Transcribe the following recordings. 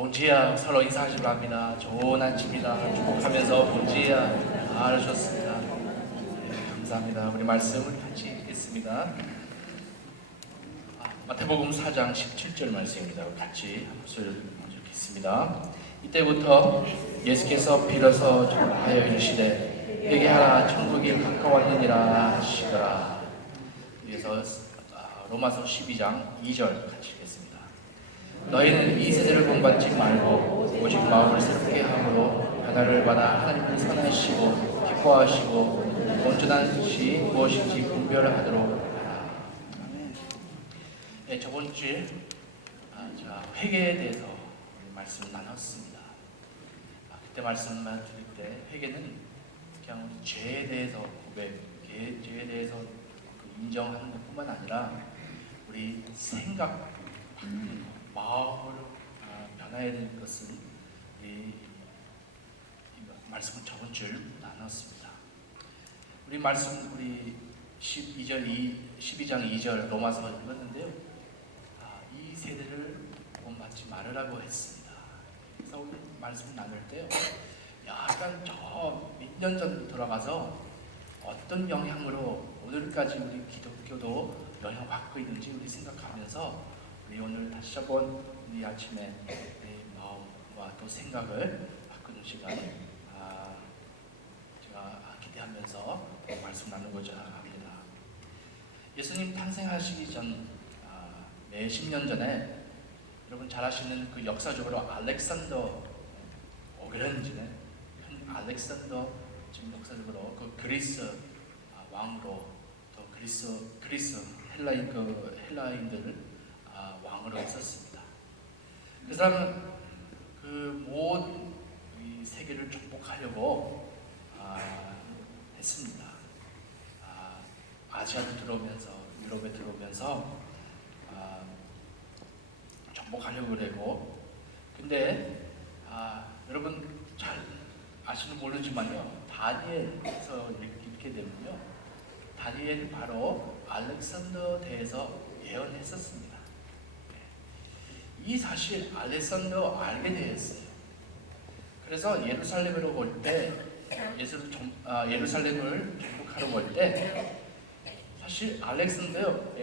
본지야 서로 인사하시고 합니다. 좋은 아침이다. 축복하면서 본지야 잘 오셨습니다. 네, 감사합니다. 우리 말씀을 같이 읽겠습니다. 마태복음 4장 17절 말씀입니다. 같이 한번 읽겠습니다. 이때부터 예수께서 빌어서 전하여 이르시되 회개하라 천국이 가까웠느니라 하시더라. 위에서 로마서 12장 2절 같이 읽겠습니다. 너희는 이 세대를 본받지 말고 오직 마음을 새롭게 함으로 변화를 받아 하나님을 선하시고 기뻐하시고 온전한 것이 무엇인지 분별하도록 하라. 네, 저번 주에 회개에 대해서 말씀을 나눴습니다. 그때 말씀만 드릴 때 회개는 그냥 우리 죄에 대해서 고백, 죄에 대해서 인정하는 것뿐만 아니라 우리 생각, 마음으로 변화해야 될 것은 이 말씀을 저번 주에 나눴습니다. 우리 말씀 우리 12장 2절 로마서 읽었는데요. 이 세대를 본받지 말으라고 했습니다. 그래서 오늘 말씀 나눌 때요. 약간 저 몇 년 전 돌아가서 어떤 영향으로 오늘까지 우리 기독교도 영향받고 있는지 우리 생각하면서 우리 오늘 다시 한번 우리 아침에 마음과 또 생각을 바꾸는 시간 제가 기대하면서 말씀 나누고자 합니다. 예수님 탄생하시기 전 몇십 년 전에 여러분 잘 아시는 그 역사적으로 알렉산더 오그랜지네 알렉산더 지금 역사적으로 그 그리스 왕으로 또 그리스 헬라인들 왕으로 있었습니다. 그 사람은 그 모든 이 세계를 정복하려고 했습니다. 아시아로 들어오면서 유럽에 들어오면서 정복하려고 그러고 근데 여러분 잘 아시는 모르지만요 다니엘에서 읽게 되면요 다니엘이 바로 알렉산더 대에서 예언했었습니다. 이 사실 알렉산더 알게 되었어요. 그래서 예루살렘으로 올 때 예루살렘을 정복하러 올 때 사실 알렉산더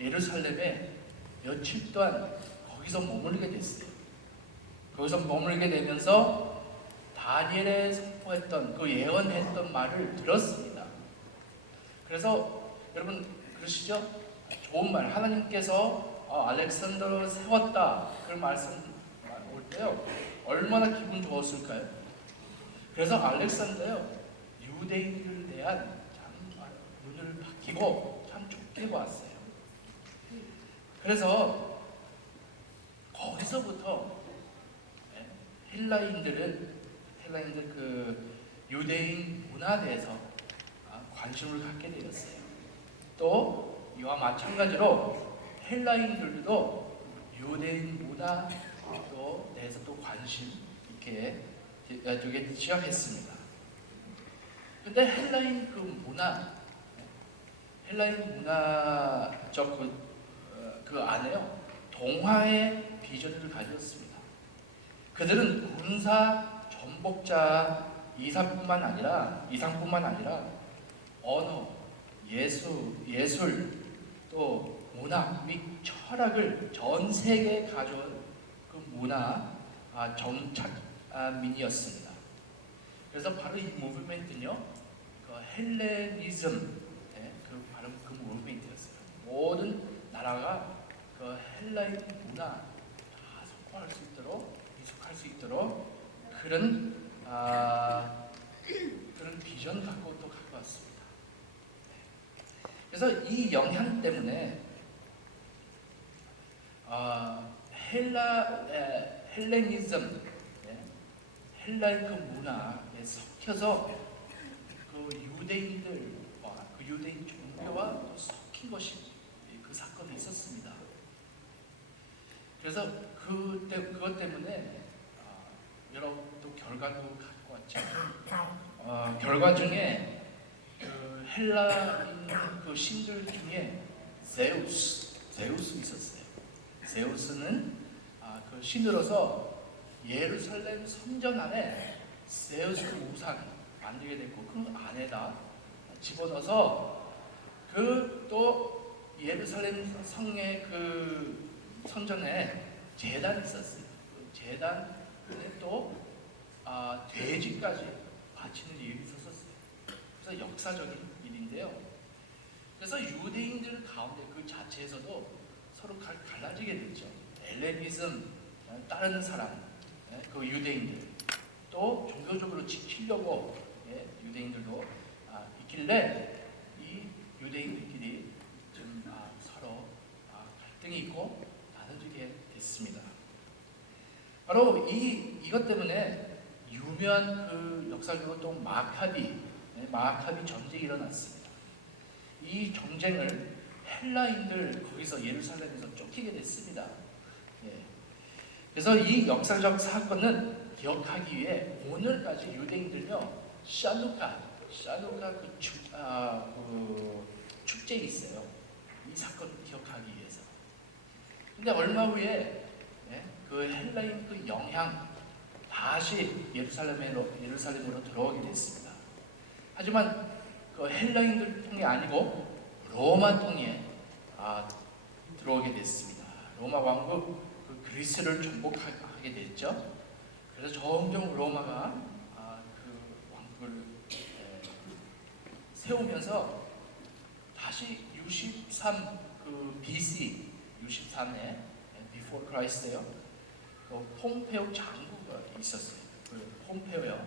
예루살렘에 며칠 동안 거기서 머물게 됐어요. 거기서 머물게 되면서 다니엘에 선포했던 그 예언했던 말을 들었습니다. 그래서 여러분 그러시죠? 좋은 말 하나님께서 알렉산더를 세웠다 그런 말씀 올 때요 얼마나 기분 좋았을까요? 그래서 알렉산더요 유대인들에 대한 참 눈을 바뀌고 참 좋게 봤어요. 그래서 거기서부터 헬라인들 그 유대인 문화에 대해서 관심을 갖게 되었어요. 또 이와 마찬가지로 헬라인들도 유대인 문화에 대해서 또 관심 있게 두기 시작했습니다. 근데 헬라인 문화적 그 안에요 동화의 비전을 가졌습니다. 그들은 군사 전복자 이상뿐만 아니라 언어, 예술, 또 문학 및 철학을 전 세계에 가져온 그 문화 정착민이었습니다. 그래서 바로 이 무브먼트는요, 그 헬레니즘, 바로 그 무브먼트였어요. 모든 나라가 그 헬라인 문화 다 선포할 수 있도록, 이숙할 수 있도록 그런 비전 갖고 또 갖고 왔습니다. 그래서 이 영향 때문에 헬레니즘, 헬라인 그 문화에 섞여서 그 유대인들과 그 유대인 종교와 또 섞인 것이 그 사건이 있었습니다. 그래서 그것 때문에 여러 또 결과도 갖고 왔죠. 결과 중에 그 헬라인 그 신들 중에 제우스 있었어요. 제우스는 그 신으로서 예루살렘 성전 안에 세우스 우상 만들게 됐고 그 안에다 집어넣어서 그 또 예루살렘 성의 그 성전에 제단이 있었어요. 그 제단에 또 돼지까지 바치는 일이 있었어요. 그래서 역사적인 일인데요. 그래서 유대인들 가운데 그 자체에서도 서로 갈라지게 됐죠. 엘레니즘 따르는 사람, 그 유대인들, 또 종교적으로 지키려고 유대인들도 있길래 이 유대인들끼리 좀 서로 갈등이 있고 나눠지게 됐습니다. 바로 이것 때문에 유명한 그 역사적으로 또 마카비 전쟁이 일어났습니다. 이 경쟁을 헬라인들 거기서 예루살렘에서 쫓기게 됐습니다. 그래서 이 역사적 사건은 기억하기 위해 오늘까지 유대인들요 샤누카 그 축제에 있어요. 이 사건을 기억하기 위해서. 근데 얼마 후에 그 헬라인 그 영향 다시 예루살렘으로 들어오게 됐습니다. 하지만 그 헬라인들 통이 아니고 로마 통에 들어오게 됐습니다. 로마 왕국 그 그리스를 정복하게 됐죠. 그래서 점점 로마가 그 왕국을 세우면서 다시 63 그 BC 63에 Before Christ에요. 그 폼페오 장군가 있었어요. 그 폼페오요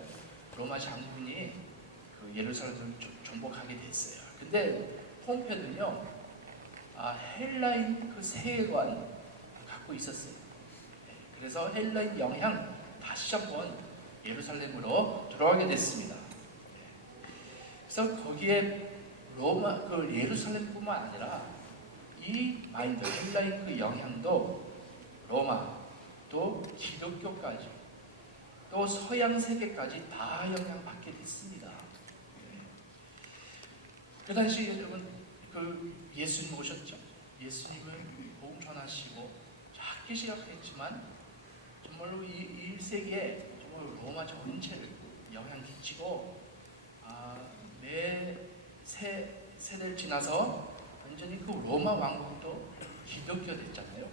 로마 장군이 그 예루살렘을 정복하게 됐어요. 근데 폼페오는요 헬라인 그 세계관 갖고 있었어요. 그래서 헬라인 영향 다시 한번 예루살렘으로 들어가게 됐습니다. 그래서 거기에 로마 그 예루살렘뿐만 아니라 이 마인드 헬라인 그 영향도 로마 또 기독교까지 또 서양 세계까지 다 영향받게 됐습니다. 그 당시 여러분 그 예수님 오셨죠. 예수님을 복음 전하시고 작게 시작했지만 정말로 이 1세기에 정말 로마 전체를 영향 끼치고 매 세대를 지나서 완전히 그 로마 왕국도 기독교 됐잖아요.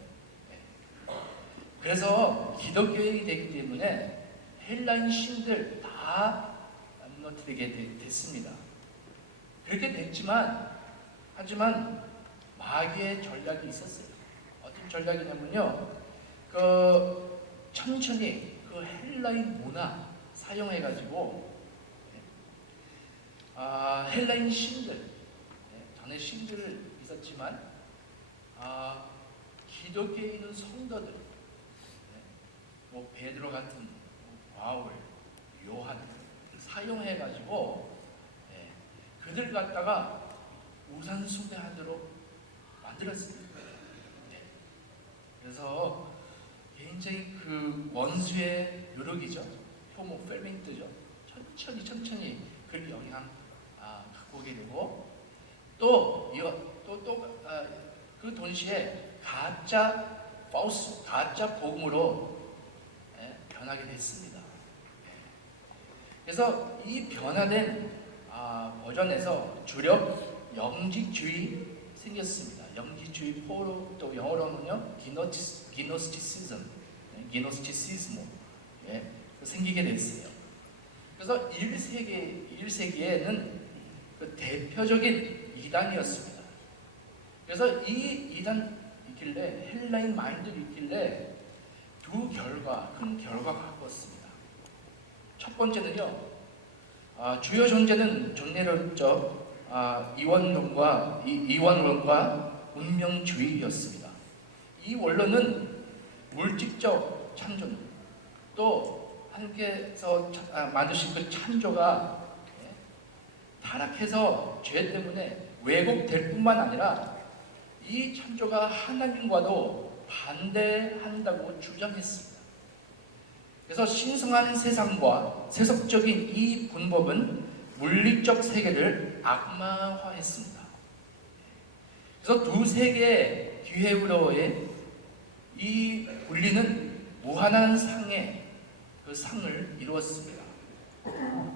그래서 기독교인이 되기 때문에 헬라인 신들 다 무너뜨리게 됐습니다. 그렇게 됐지만 하지만 마귀의 전략이 있었어요. 어떤 전략이냐면요. 그 천천히 그 헬라인 문화 사용해가지고 헬라인 신들 전에 신들 있었지만 기독교에 있는 성도들 뭐 베드로 같은 바울, 요한 사용해가지고 그들 갖다가 우상 숭배하도록 만들었습니다. 그래서 굉장히 그 원수의 노력이죠. 효모 페르멘트죠. 천천히 그 영향 갖고 오게 되고 또 그 동시에 가짜 복음으로 변하게 됐습니다. 그래서 이 변화된 버전에서 주력 영지주의 생겼습니다. 영지주의 포로 또 영어로 하면요 기노스티시즘, 기노스티시스모 생기게 됐어요. 그래서 1세기에는 그 대표적인 이단이었습니다. 그래서 이 이단 있길래 헬라인 마인드가 있길래 큰 결과가 갖고 습니다. 첫 번째는요, 주요 존재는 존재론적 이원론과 운명주의였습니다. 이 원론은 물질적 창조, 또 하나님께서 만드신 그 창조가 타락해서 죄 때문에 왜곡될 뿐만 아니라 이 창조가 하나님과도 반대한다고 주장했습니다. 그래서 신성한 세상과 세속적인 이 분법은 물리적 세계를 악마화했습니다. 그래서 두 세계의 기회로의 이 분리는 무한한 상의 그 상을 이루었습니다.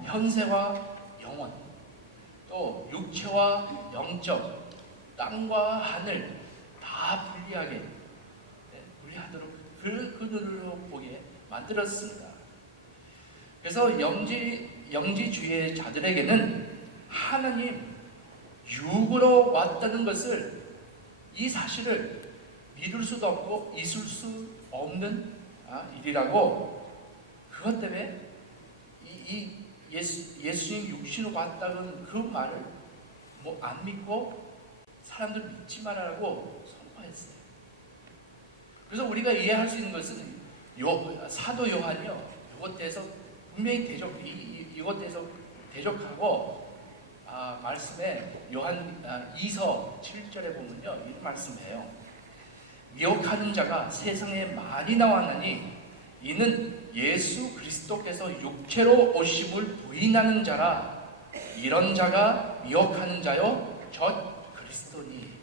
현세와 영원, 또 육체와 영적, 땅과 하늘 다 분리하도록 그들로 보게 만들었습니다. 그래서 영지주의 자들에게는 하나님 육으로 왔다는 것을, 이 사실을 믿을 수도 없고 있을 수 없는 일이라고, 그것 때문에 예수님 육신으로 왔다는 그 말을 안 믿고 사람들 믿지 말라고 선포했어요. 그래서 우리가 이해할 수 있는 것은 사도 요한이요, 이것 대해서 분명히 이것 대해서 대적하고, 말씀에 요한 2서 7절에 보면요, 이런 말씀이에요. 미혹하는 자가 세상에 많이 나왔나니 이는 예수 그리스도께서 육체로 오심을 부인하는 자라. 이런 자가 미혹하는 자요 저 그리스도니.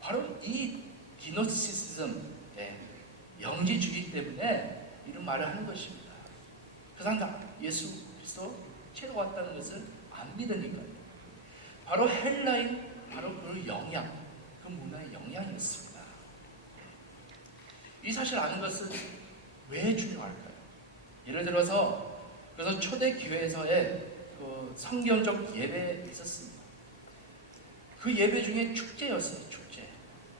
바로 이 디노시즘, 영지주의 때문에 이런 말을 하는 것입니다. 그 사람 예수 그리스도 채로 왔다는 것을 안 믿으니까요. 바로 헬라인, 바로 그 영향, 그 문화의 영향이었습니다. 이 사실 아는 것은 왜 중요할까요? 예를 들어서, 그래서 초대 교회에서의 그 성경적 예배 있었습니다. 그 예배 중에 축제였어요.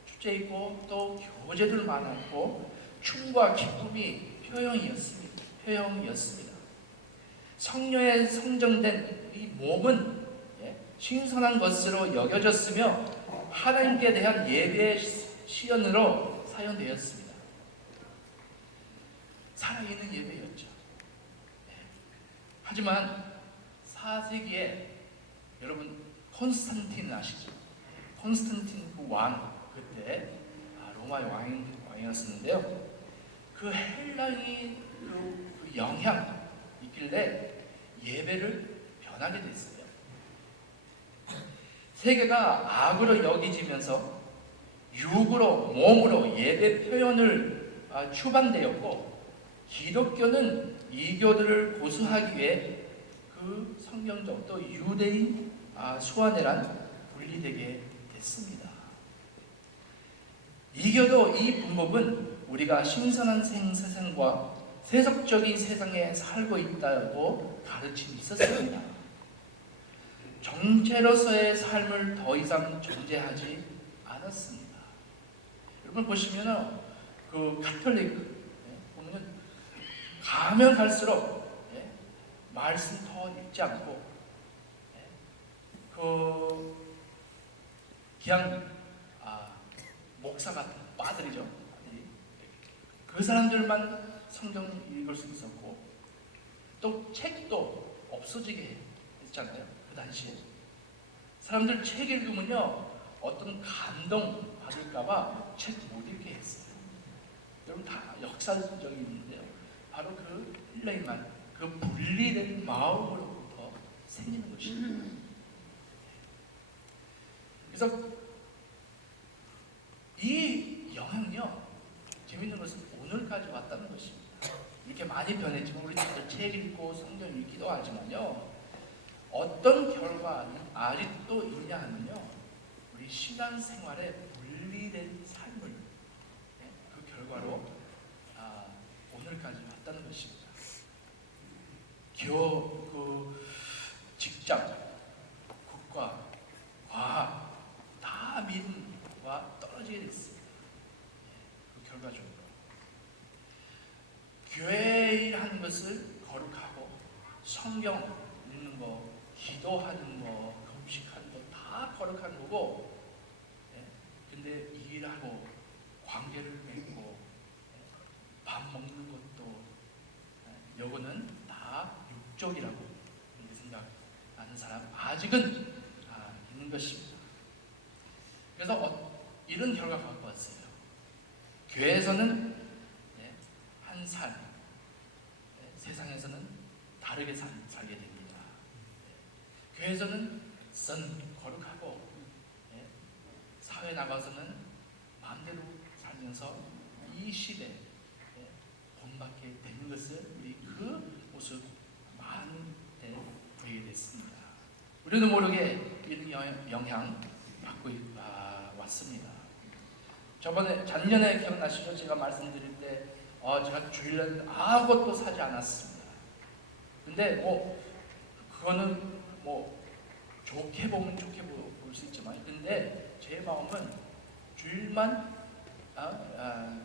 축제 있고 또 교제들 많았고 춤과 기쁨이 표형이었습니다. 성령에 성전된 이 몸은 신선한 것으로 여겨졌으며 하나님께 대한 예배의 시연으로 사용되었습니다. 살아있는 예배였죠. 하지만 4세기에 여러분 콘스탄틴 아시죠? 콘스탄틴 그 왕, 그때 로마의 왕이었었는데요. 그 헬라의 그 영향 있길래 예배를 변하게 됐어요. 세계가 악으로 여기지면서 육으로, 몸으로 예배 표현을 추방되었고, 기독교는 이교들을 고수하기 위해 그 성경적 또 유대인 수완회란 분리되게 됐습니다. 이교도 이 분법은 우리가 신선한 세상과 세속적인 세상에 살고 있다고 가르침이 있었습니다. 정체로서의 삶을 더 이상 존재하지 않았습니다. 여러분 보시면 그 가톨릭 보면 가면 갈수록 말씀 더 읽지 않고 그냥 목사 같은 빠들이죠. 그 사람들만 성경 읽을 수 있었고, 또 책도 없어지게 했잖아요. 그 당시에 사람들 책 읽으면요 어떤 감동 받을까봐 책 못 읽게 했어요. 여러분 다 역사적인데요. 바로 그 헬라인만 그 분리된 마음으로부터 생기는 것입니다. 그래서 이 영향요, 재밌는 것은 오늘까지 왔다는 것입니다. 이렇게 많이 변했지만 우리 다들 책 읽고 성경 읽기도 하지만요, 어떤 결과는 아직도 있냐 하면요, 우리 신앙생활에 분리된 삶을 그 결과로 오늘까지 왔다는 것입니다. 직장, 국가, 과학 다 믿음과 떨어지게 됐습니다. 그 결과적으로 교회 일하는 것을 거룩하고 성경 읽는 거, 기도하는 거, 금식하는 거 다 거룩한 거고, 근데 일하고 관계를 맺고 밥 먹는 것도 요거는 다 육적이라고 생각하는 사람 아직은 있는 것입니다. 그래서 이런 결과가 갖고 왔어요. 교회에서는 한 삶, 세상에서는 다르게 살게 됩니다. 교회에서는 거룩하고, 사회 나가서는 마음대로 살면서 이 시대에 본받게 되는 것을 모습 많이 보이게 됐습니다. 우리도 모르게 이런 영향 받고 왔습니다. 작년에 기억나시죠? 제가 말씀드릴 때 제가 주일날 아무것도 사지 않았습니다. 근데 그거는 좋게 보면 좋게 볼 수 있지만, 근데 제 마음은 주일만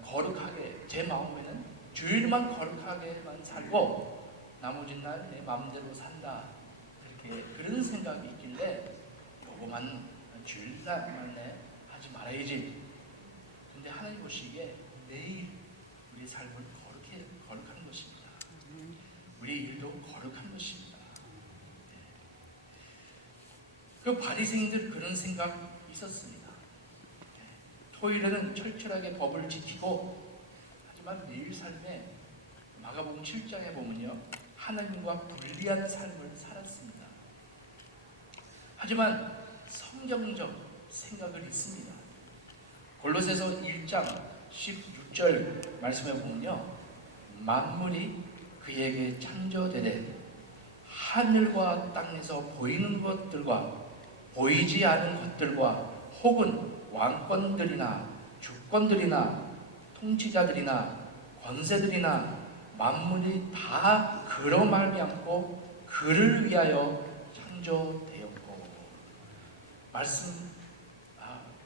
거룩하게, 제 마음에는 주일만 거룩하게만 살고 나머지 날 내 마음대로 산다, 이렇게 그런 생각이 있길래 요거만 주일날만 하지 말아야지. 근데 하나님 보시기에 매일 우리의 삶을 거룩한 것입니다. 우리의 일도 거룩한 것입니다. 그 바리새인들 그런 생각 있었습니다. 토요일에는 철저하게 법을 지키고, 하지만 매일 삶에 마가복음 7장에 보면요, 하나님과 분리한 삶을 살았습니다. 하지만 성경적 생각을 있습니다. 골로새서 1장 16절 말씀에 보면요, 만물이 그에게 창조되되 하늘과 땅에서 보이는 것들과 보이지 않은 것들과 혹은 왕권들이나 주권들이나 통치자들이나 권세들이나 만물이 다 그로 말미암고 그를 위하여 창조되었고.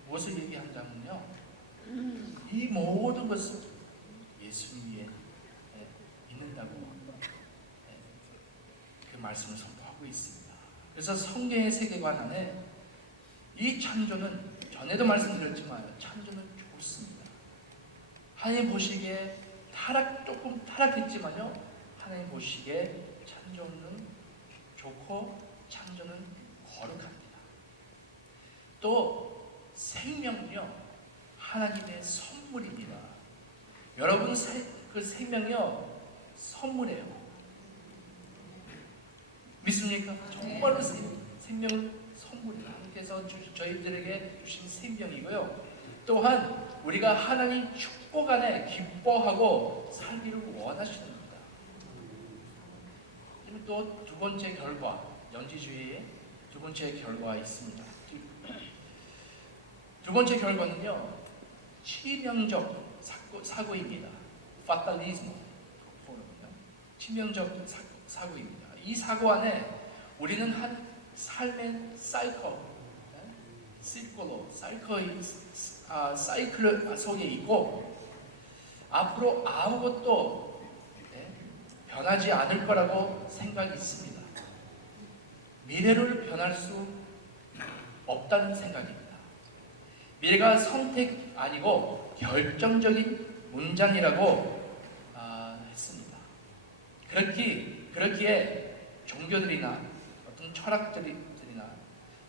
무엇을 얘기한다면요, 이 모든 것은 예수님 위에 있는다고 그 말씀을 선포하고 있습니다. 그래서 성경의 세계관 안에 이 창조는, 전에도 말씀드렸지만 창조는 좋습니다. 하나님 보시기에 조금 타락했지만요, 하나님 보시기에 창조는 좋고 창조는 거룩합니다. 또 생명은요, 하나님의 선물입니다. 여러분, 그 생명이요, 선물이에요. 믿습니까? 정말로 생명은 선물이에요. 하나님께서 저희들에게 주신 생명이고요, 또한 우리가 하나님 축복 안에 기뻐하고 살기를 원하시는 겁니다. 그리고 또 두 번째 결과, 영지주의의 두 번째 결과가 있습니다. 두 번째 결과는요, 치명적 사고입니다. 파탈리즘, 치명적 사고입니다. 이 사고 안에 우리는 한 삶의 사이클 속에 있고, 앞으로 아무것도 변하지 않을 거라고 생각이 있습니다. 미래를 변할 수 없다는 생각입니다. 미래가 선택 아니고 결정적인 문장이라고 했습니다. 그렇기에 종교들이나 어떤 철학들이나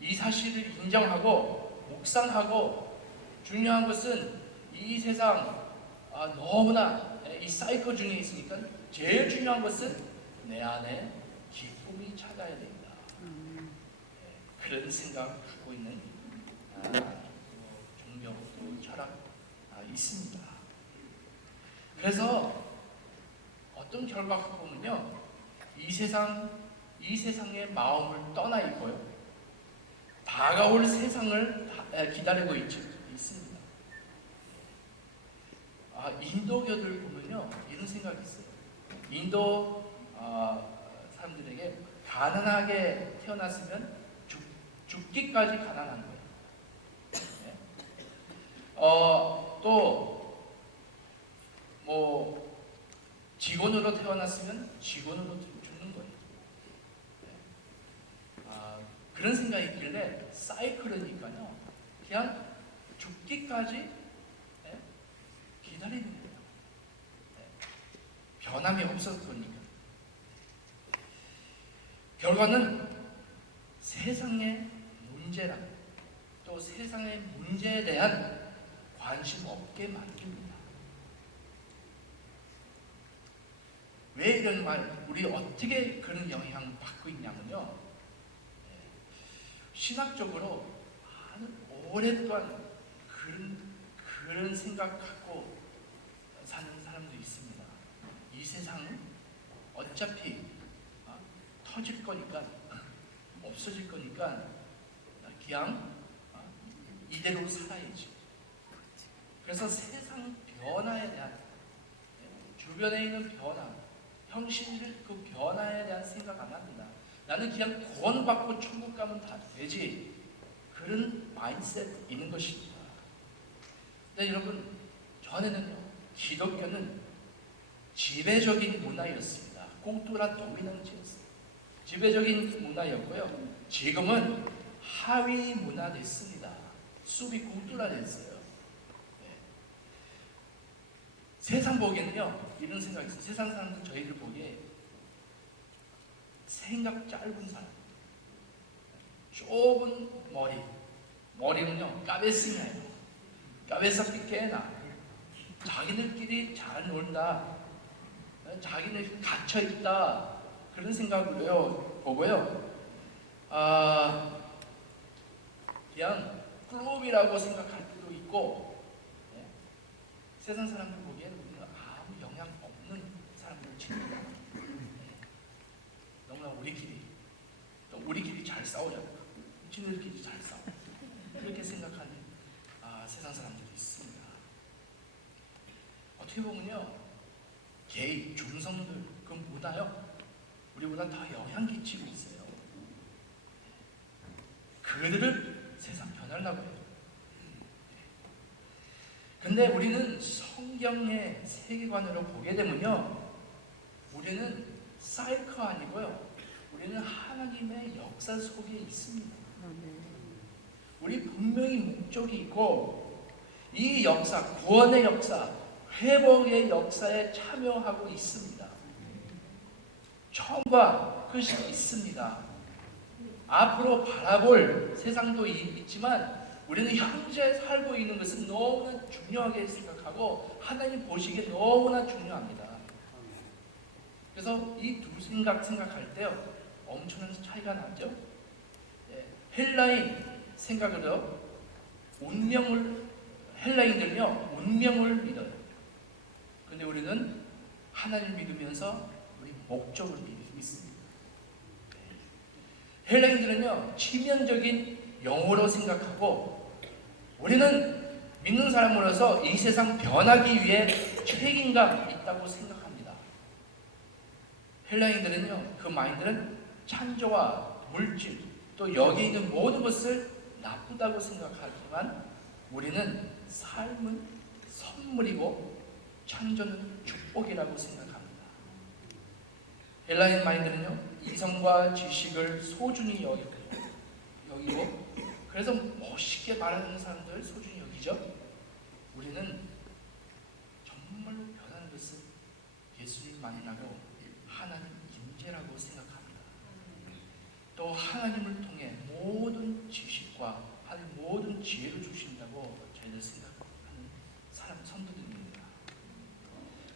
이 사실을 인정하고 묵상하고, 중요한 것은 이 세상 너무나 이 사이클 중에 있으니까 제일 중요한 것은 내 안에 기쁨이 찾아야 된다. 그런 생각을 갖고 있는 종교 또 철학 있습니다. 그래서 어떤 결과가 보면요, 이 세상의 마음을 떠나 있고요, 다가올 세상을 기다리고 있습니다. 인도교들 보면요, 이런 생각이 있어요. 인도 사람들에게 가난하게 태어났으면 죽기까지 가난한 거예요. 또 직원으로 태어났으면 직원으로 죽는 거예요. 그런 생각이 있길래 사이클이니까요, 그냥 죽기까지 기다리는 거예요. 변함이 없었으니까. 결과는 세상의 문제랑 또 세상의 문제에 대한 관심 없게 만듭니다. 왜 이런 우리 어떻게 그런 영향을 받고 있냐면요, 신학적으로 오랫동안 그런 생각 갖고 사는 사람도 있습니다. 이 세상은 어차피 터질 거니까 없어질 거니까 그냥 이대로 살아야지. 그래서 세상 변화에 대한, 주변에 있는 변화, 형신들 그 변화에 대한 생각 안 합니다. 나는 그냥 구원받고 천국 가면 다 되지, 그런 마인드셋 있는 것입니다. 근데 여러분, 전에는요, 기독교는 지배적인 문화였습니다. 꽁뚜라 도미넌트였어요. 지배적인 문화였고요. 지금은 하위 문화 됐습니다. 숲이 꽁뚜라 됐어요. 네. 세상 보기에는요, 이런 생각이 있어요. 세상 사람들 저희들 보기에 생각 짧은 사람, 좁은 머리는요 까베시냐예요. 까베사 피케나, 자기들끼리 잘 놀다, 자기들 갇혀 있다, 그런 생각으로요 보고요. 그냥 클럽이라고 생각할 때도 있고, 세상 사람들 보기에는 우리는 아무 영향 없는 사람들을 칩니다. 너무나 우리끼리 잘 싸우자, 친구들끼리 잘 싸워, 그렇게 생각하는 세상 사람들이 있습니다. 어떻게 보면요, 게이, 중성들 그 문화요, 우리보다 더 영향 끼치고 있어요. 그들을 세상 변하려고 해요. 근데 우리는 성경의 세계관으로 보게 되면요, 우리는 사이클 아니고요, 우리는 하나님의 역사 속에 있습니다. 우리 분명히 목적이 있고, 이 역사, 구원의 역사, 회복의 역사에 참여하고 있습니다. 처음과 끝이 있습니다. 앞으로 바라볼 세상도 있지만 우리는 현재 살고 있는 것은 너무나 중요하게 생각하고 하나님 보시기에 너무나 중요합니다. 그래서 이 두 생각할 때요, 엄청난 차이가 나죠. 헬라인 생각으로 헬라인들은요 운명을 믿어요. 근데 우리는 하나님을 믿으면서 우리 목적을 믿습니다. 헬라인들은요 치명적인 영으로 생각하고, 우리는 믿는 사람으로서 이 세상 변하기 위해 책임감 있다고 생각합니다. 헬라인들은요, 그 마인드는 창조와 물질, 또 여기 있는 모든 것을 나쁘다고 생각하지만, 우리는 삶은 선물이고 창조는 축복이라고 생각합니다. 헬라인 마인드는요, 이성과 지식을 소중히 여기고, 그래서 멋있게 말하는 사람들 소중히 여기죠. 우리는 정말로 변하는 것은 예수님만이라고, 하나님 임재라고 생각합니다. 또 하나님을 통해 모든 지식과 하나님 모든 지혜를 주신다고 저희들 생각하는 사람 선도들입니다.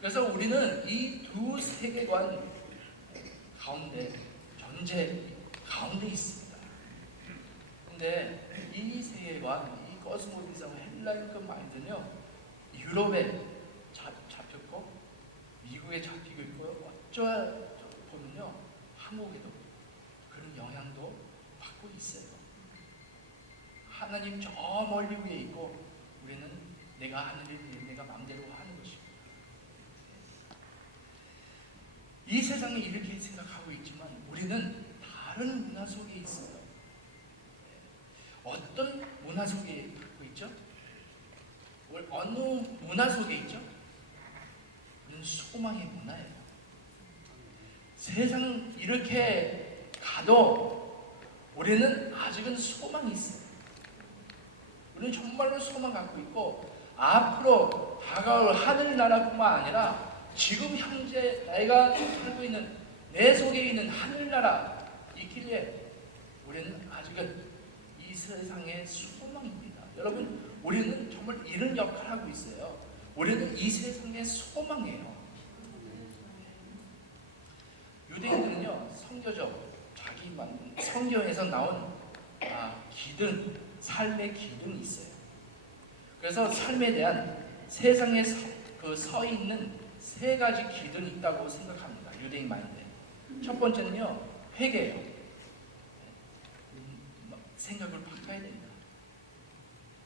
그래서 우리는 이 두 세계관 가운데, 전제 가운데 있습니다. 근데 이 세계관, 이 코스모디즘, 헬라인 그 마인드는요, 유럽에 잡혔고 미국에 잡히고 있고요, 어쩌다 보면요 한국에도 그런 영향도 받고 있어요. 하나님 저 멀리 위에 있고 우리는 내가 하는 일, 내가 마음대로 하는 것입니다. 이 세상에 이렇게 생각하고 있지만 우리는 다른 문화 속에 있어요. 어떤 문화 속에 갖고 있죠? 어느 문화 속에 있죠? 우리는 소망의 문화예요. 세상 이렇게 가도 우리는 아직은 소망이 있어요. 우리는 정말로 소망 갖고 있고, 앞으로 다가올 하늘나라뿐만 아니라 지금 현재 내가 살고 있는 내 속에 있는 하늘나라 있기에 우리는 아직은 이 세상의 소망입니다. 여러분, 우리는 정말 이런 역할을 하고 있어요. 우리는 이 세상의 소망이에요. 유대인들은요, 성경적 자기 만든 성경에서 나온 기둥, 삶의 기둥이 있어요. 그래서 삶에 대한 세상에 서 있는 세 가지 기둥이 있다고 생각합니다. 빌딩 마인드. 첫 번째는요, 회개예요. 생각을 바꿔야 됩니다.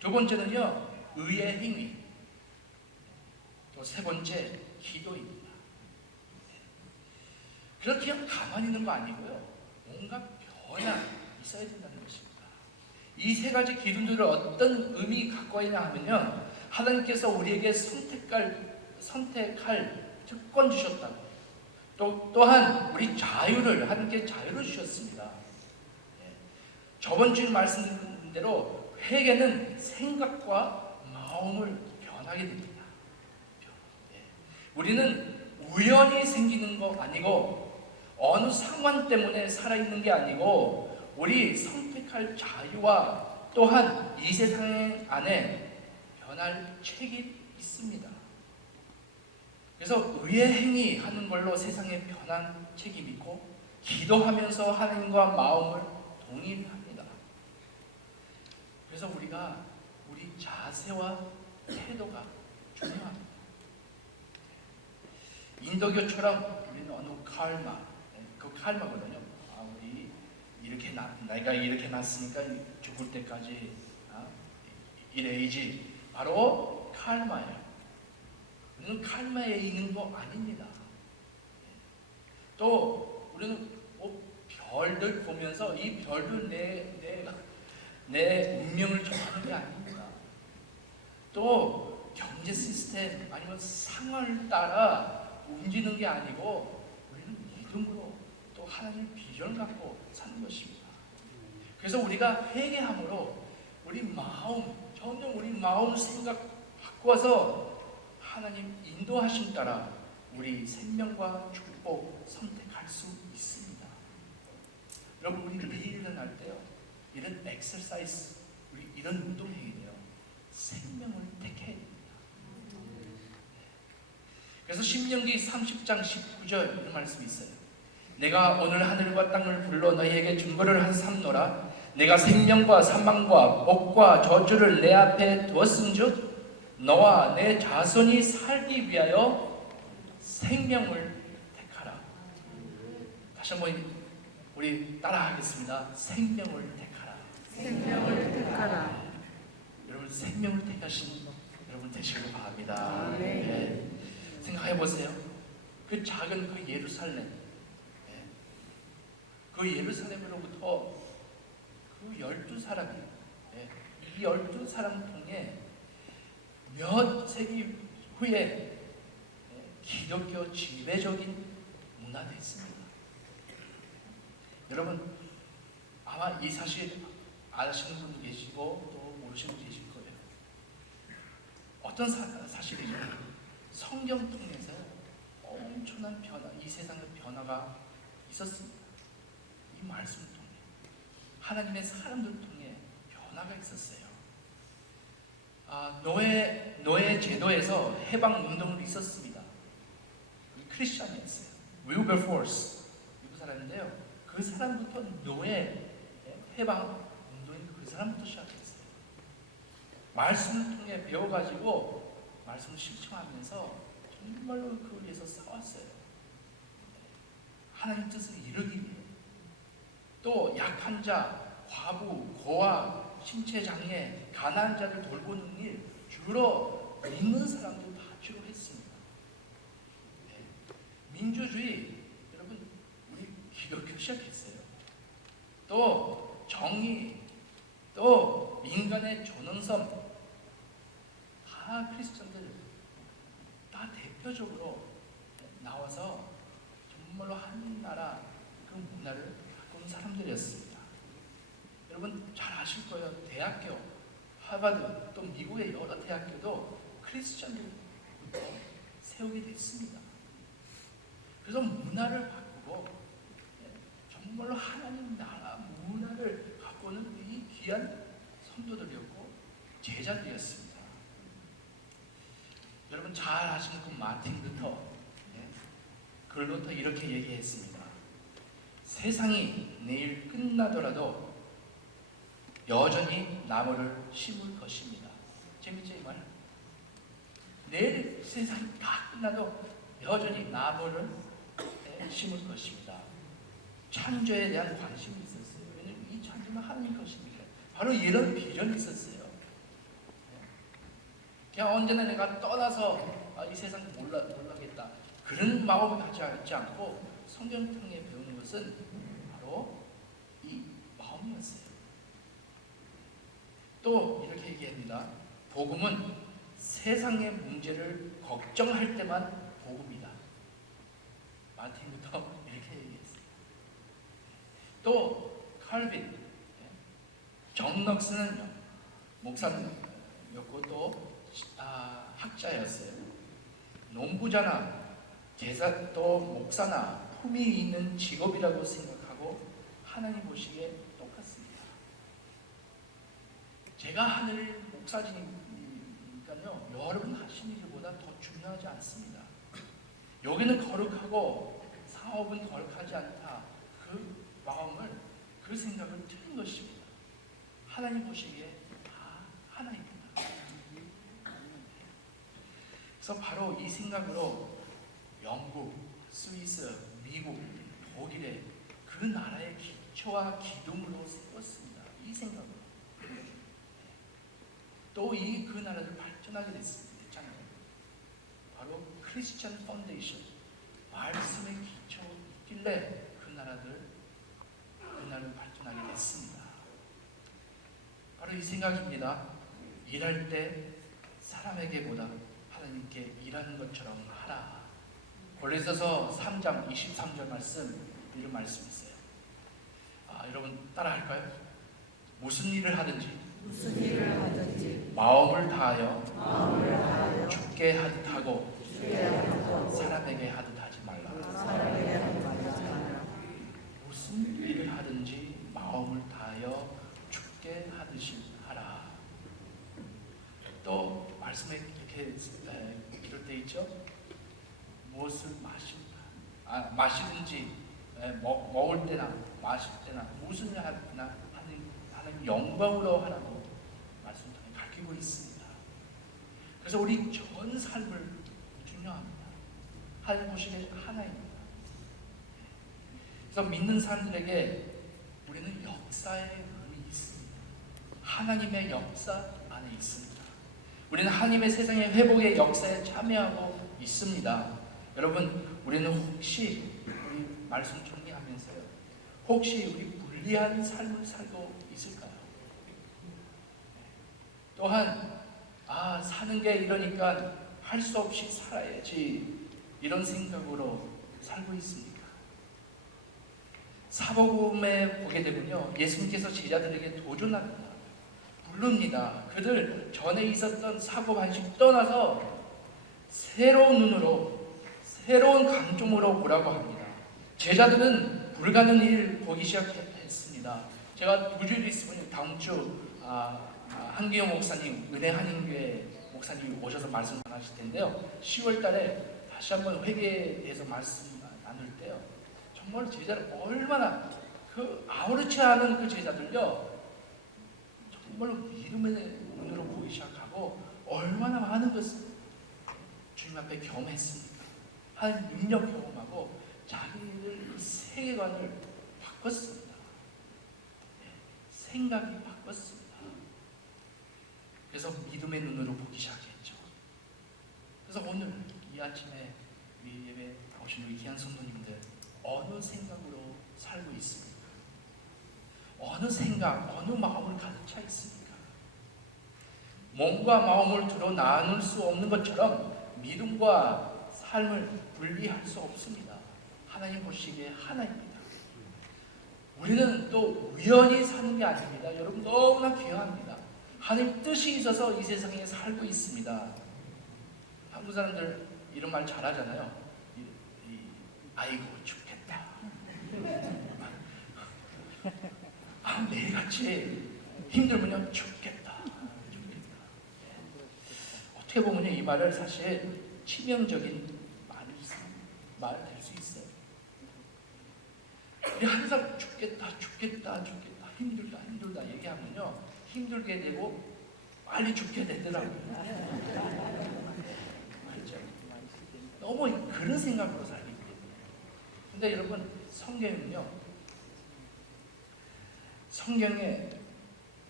두 번째는요, 의의 행위. 또 세 번째, 기도입니다. 그렇게 그냥 가만히 있는 거 아니고요, 뭔가 변화 있어야 된다는 것입니다. 이 세 가지 기준들을 어떤 의미 갖고 있냐 하면요, 하나님께서 우리에게 선택할 특권 주셨다고, 또한 우리 자유를, 하나님께 자유를 주셨습니다. 저번 주에 말씀드린 대로 회개는 생각과 마음을 변하게 됩니다. 우리는 우연히 생기는 거 아니고, 어느 상황 때문에 살아있는 게 아니고, 우리 선택할 자유와 또한 이 세상 안에 변할 책이 있습니다. 그래서 의의 행위 하는 걸로 세상에 변한 책임이 있고, 기도하면서 하나님과 마음을 동일합니다. 그래서 우리가 우리 자세와 태도가 중요합니다. 인도교처럼 우리는 어느 칼마, 그 칼마거든요. 우리 이렇게 내가 이렇게 났으니까 죽을 때까지 이래야지. 바로 칼마예요. 우리는 칼마에 있는 거 아닙니다. 또 우리는 별들 보면서 이 별들 내 운명을 정하는 게 아닙니다. 또 경제 시스템 아니면 상황을 따라 움직이는 게 아니고, 우리는 믿음으로 또 하나님의 비전을 갖고 사는 것입니다. 그래서 우리가 회개함으로 우리 마음, 점점 우리 마음 생각 바꿔서 하나님 인도하심 따라 우리 생명과 축복 선택할 수 있습니다. 여러분, 우리 매일 일어날 때요, 이런 엑서사이즈, 우리 이런 운동해야 돼요. 생명을 택해야 됩니다. 그래서 신명기 30장 19절 이런 말씀이 있어요. 내가 오늘 하늘과 땅을 불러 너희에게 증거를 한 삼노라. 내가 생명과 사망과 복과 저주를 내 앞에 두었은즉 너와 내 자손이 살기 위하여 생명을 택하라. 다시 한번 우리 따라하겠습니다. 생명을 택하라. 생명을 택하라. 여러분, 생명을 택하신 여러분 되시길 바랍니다. 네. 생각해 보세요. 그 작은 그 예루살렘, 그 예루살렘으로부터 그 12사람이, 이 12사람 통해 몇 세기 후에 기독교 지배적인 문화가 있습니다. 여러분, 아마 이 사실 아시는 분도 계시고 또 모르시는 분도 계실 거예요. 어떤 사실이죠? 성경 통해서 엄청난 변화, 이 세상의 변화가 있었습니다. 이 말씀을 통해, 하나님의 사람들을 통해 변화가 있었어요. 노예 제도에서 해방 운동이 있었습니다. 크리스천이었어요. 윌버포스, 미국 사람인데요. 그 사람부터 노예 해방 운동이 그 사람부터 시작했어요. 말씀을 통해 배워가지고 말씀을 실천하면서 정말로 그걸 위해서 싸웠어요. 하나님 뜻을 이루기 위해. 또 약한 자, 과부, 고아, 신체장애, 가난한 자를 돌보는 일, 주로 믿는 사람도 다 필요했습니다. 민주주의, 여러분, 우리 기독교 시작했어요. 또 정의, 또 인간의 존엄성, 다 크리스천들 다 대표적으로 나와서 정말로 한 나라 그 문화를 바꾸는 사람들이었습니다. 여러분 잘 아실 거예요. 대학교, 하버드, 또 미국의 여러 대학교도 크리스천들부터 세우게 됐습니다. 그래서 문화를 바꾸고 정말로 하나님 나라 문화를 바꾸는 이 귀한 성도들이었고 제자들이었습니다. 여러분 잘 아시는 그 마틴 루터, 그 루터 이렇게 얘기했습니다. 세상이 내일 끝나더라도 여전히 나무를 심을 것입니다. 재밌죠 이 말? 내일 세상이 다 끝나도 여전히 나무를 심을 것입니다. 창조에 대한 관심이 있었어요. 왜냐하면 이 창조는 하나님 것입니다. 바로 이런 비전이 있었어요. 그냥 언제나 내가 떠나서 이 세상 몰라겠다 그런 마음을 가지지 않고 성경 통해 배우는 것은 바로 이 마음이었어요. 또 이렇게 얘기합니다. 복음은 세상의 문제를 걱정할 때만 복음이다. 마틴부터 이렇게 얘기했어요. 또 칼빈, 존 넉스는 목사였고 또 학자였어요. 농부자나 제사 또 목사나 품위 있는 직업이라고 생각하고 하나님 보시기에 똑같습니다. 제가 하늘 목사지니까요, 여러분 하시는 일보다 더 중요하지 않습니다. 여기는 거룩하고 사업은 거룩하지 않다. 그 마음을, 그 생각을 틀린 것입니다. 하나님 보시기에 다 하나입니다. 그래서 바로 이 생각으로 영국, 스위스, 미국, 독일의 그 나라의 기초와 기둥으로 세웠습니다. 이 생각으로. 또 그 나라를 발전하게 됐잖아요. 바로 크리스천 파운데이션, 말씀의 기초 있길래 그 나라를 발전하게 됐습니다. 바로 이 생각입니다. 일할 때 사람에게보다 하나님께 일하는 것처럼 하라. 고린도서 3장 23절 말씀, 이런 말씀이 있어요. 여러분 따라할까요? 무슨 일을 하든지 마음을 다하여 주께 하듯 하고 사람에게 하듯 하지 말라. 무슨 일을 하든지 마음을 다하여 주께 하듯이 하라. 또 말씀에 이렇게 기록되어 있죠. 무엇을 마시든지 먹을 때나 마실 때나 무슨 일 하나 하나님 영광으로 하라고 말씀 통해 가르치고 있습니다. 그래서 우리 전 삶을 중요합니다. 하나님 보시기에 하나입니다. 그래서 믿는 사람들에게 우리는 역사의 의미 있습니다. 하나님의 역사 안에 있습니다. 우리는 하나님의 세상의 회복의 역사에 참여하고 있습니다. 여러분, 우리는 혹시 우리 말씀 정리하면서요, 혹시 우리 불리한 삶을 살고 있을까요? 또한 사는 게 이러니까 할 수 없이 살아야지 이런 생각으로 살고 있습니까? 사복음에 보게 되면요, 예수님께서 제자들에게 도전합니다. 부릅니다. 그들 전에 있었던 사고방식 떠나서 새로운 눈으로, 새로운 관점으로 보라고 합니다. 제자들은 불가능한 일 보기 시작했습니다. 제가 2주일 있으면 다음 주 한기호 목사님, 은혜 한인교회 목사님이 오셔서 말씀 전하실 텐데요. 10월 달에 다시 한번 회개에 대해서 말씀 나눌 때요, 정말 제자를 얼마나 아무렇지 않은 그 제자들요, 정말로 믿음의 눈으로 보기 시작하고 얼마나 많은 것을 주님 앞에 경험했습니까? 한 능력 경험하고 자기들 그 세계관을 바꿨습니다. 생각이 바꿨습니다. 그래서 믿음의 눈으로 보기 시작했죠. 그래서 오늘 이 아침에 우리 예배 오신 우리 귀한 성도님들, 어느 생각으로 살고 있습니까? 어느 생각, 어느 마음을 가득 차 있습니까? 몸과 마음을 두루 나눌 수 없는 것처럼 믿음과 삶을 분리할 수 없습니다. 하나님 보시기에 하나입니다. 우리는 또 우연히 사는 게 아닙니다. 여러분, 너무나 귀합니다. 하나님 뜻이 있어서 이 세상에 살고 있습니다. 한국 사람들 이런 말 잘하잖아요. 아이고 죽겠다. 매일같이 힘들면요 죽겠다. 어떻게 보면 이 말을 사실 치명적인 말 될 수 있어요. 우리 항상 죽겠다 힘들다 얘기하면요 힘들게 되고 빨리 죽게 되더라고요. 그렇죠? 너무 그런 생각으로 살기 때문에 근데 여러분 성경은요, 성경에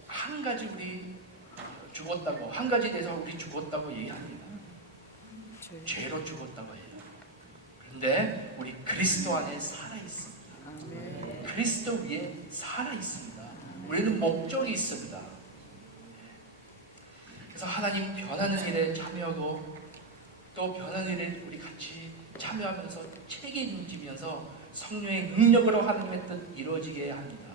한 가지 우리 죽었다고, 한 가지 대해서 우리 죽었다고 얘기합니다. 죄로 죽었다고 해요. 그런데 우리 그리스도 안에 살아 있습니다. 그리스도 위에 살아 있습니다. 우리는 목적이 있습니다. 그래서 하나님 변하는 일에 참여하고 또 변하는 일에 우리 같이 참여하면서 책임지면서 성령의 능력으로 하나님의 뜻 이루어지게 합니다.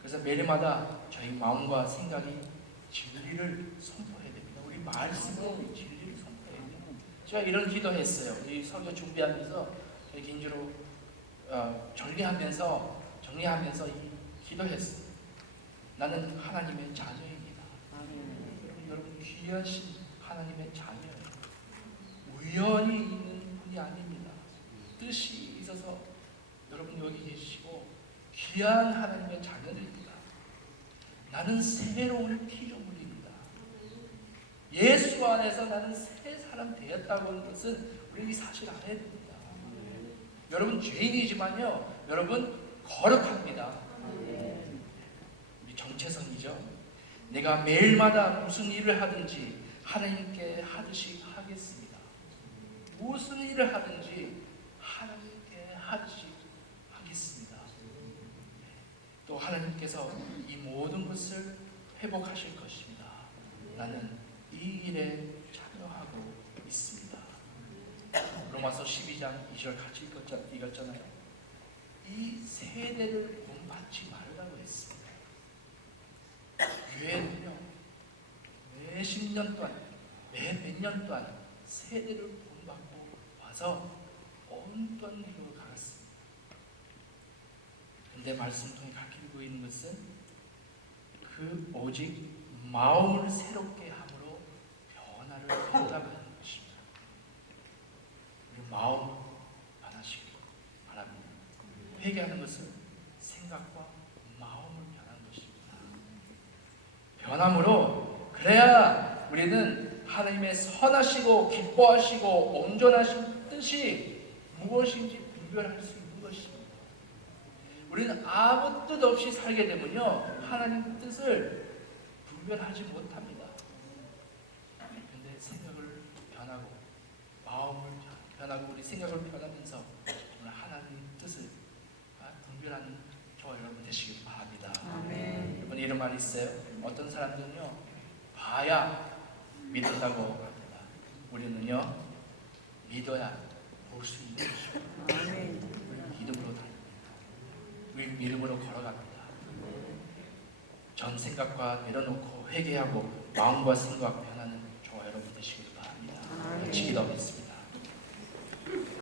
그래서 매일마다 저희 마음과 생각이 진리를 선포해야 됩니다. 우리 말씀으로 우리 진리를 선포해야 됩니다. 제가 이런 기도했어요. 우리 설교 준비하면서 긴주로 정리하면서 기도했어요. 나는 하나님의 자녀입니다. 여러분 귀하신 하나님의 자녀예요. 우연히 있는 분이 아닙니다. 뜻이 있어서 여러분 여기 계시고 귀한 하나님의 자녀들입니다. 나는 새로운 피조물입니다. 예수 안에서 나는 새 사람 되었다고 하는 것은 우리 사실 알아야 됩니다. 여러분 죄인이지만요, 여러분 거룩합니다. 우리 정체성이죠. 내가 매일마다 무슨 일을 하든지 하나님께 하듯이 하겠습니다. 무슨 일을 하든지 하나님께 하듯이 하겠습니다. 또 하나님께서 이 모든 것을 회복하실 것입니다. 나는 이 일에 참여하고 있습니다. 로마서 12장 2절 같이 읽었잖아요. 이 세대를 본받지 말라고 했습니다. 교회는요, 매 10년 동안, 매 몇 년 동안 세대를 본받고 와서 어떤 길로 가갔습니다. 근데 말씀 통해 가르치고 있는 것은 그 오직 마음을 새롭게 함으로 변화를 한다고 하는 것입니다. 우리 마음 변화시키기 바랍니다. 회개하는 것은 생각과 마음을 변하는 것입니다. 변함으로 그래야 우리는 하나님의 선하시고 기뻐하시고 온전하신 뜻이 무엇인지 분별할 수 있는 것입니다. 우리는 아무 뜻 없이 살게 되면요, 하나님 뜻을 분별하지 못합니다. 그런데 생각을 변하고 마음을 변하고 우리 생각을 변하면서 오늘 하나님 뜻을 분별하는 저와 여러분 되시길 바랍니다. 여러분 이런 말이 있어요. 어떤 사람들은요, 봐야 믿는다고 합니다. 우리는요, 믿어야 볼 수 있는 것입니다. 믿음으로 다닙니다. 우리 믿음으로 걸어갑니다. 전 생각과 내려놓고 회개하고 마음과 생각 변하는 저와 여러분 되시길 바랍니다. 같이 기도하겠습니다.